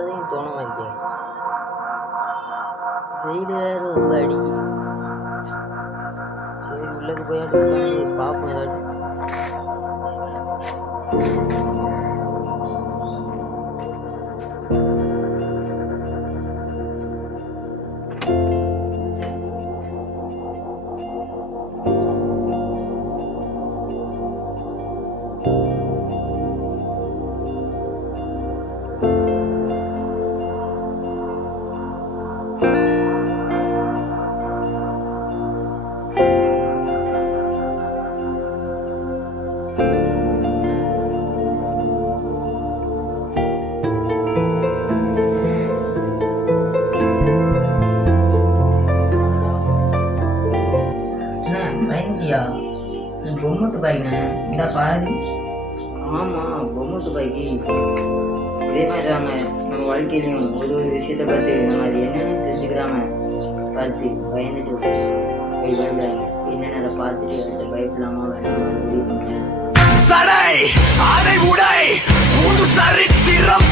கதையும் தோண மாட்டேங்க. வெயில் வேறு ரொம்ப அடிக்கு. சரி உள்ளக்கு போயாட்டு பார்ப்போம் ஏதாட்டும். பொம்முட்டு பாய்ண்ணே இந்த பாரு. ஆமாம் பொம்முட்டு பாய்க்கு இதே மாதிரி தாங்க. நம்ம வாழ்க்கையிலையும் ஒரு ஒரு விஷயத்தை பார்த்து நம்ம அது என்னென்னு தெரிஞ்சுக்கிறாம பார்த்து பயந்துட்டு போய் பயப்படாங்க. என்னென்ன அதை பார்த்துட்டு அதை பயப்படலாமா வேணாமா தடை அதை உடை புது சரித்திரம்